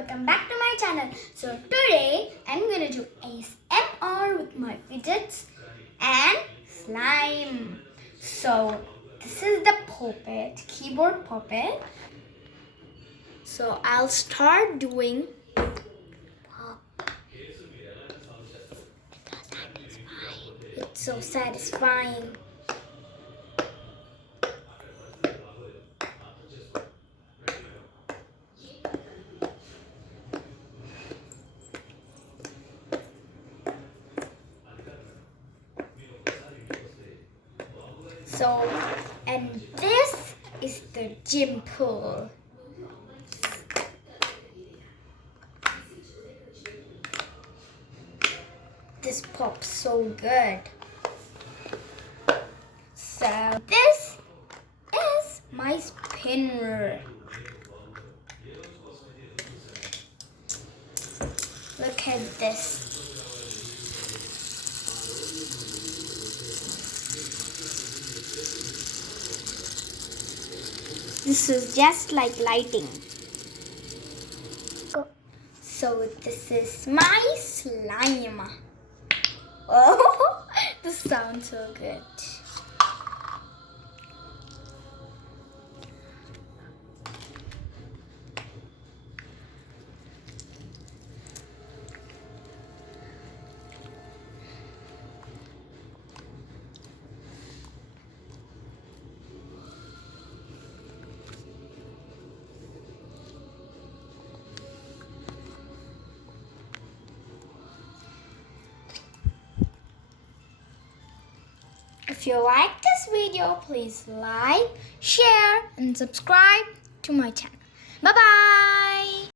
welcome back to my channel. So today I'm going to do ASMR with my fidgets and slime. So this is the puppet, keyboard puppet. So I'll start doing it's so satisfying. So, and this is the gym pool. This pops so good. So, this is my spinner. Look at this. This is just like lighting. So this is my slime. Oh, this sounds so good. If you like this video, please like, share and subscribe to my channel. Bye bye.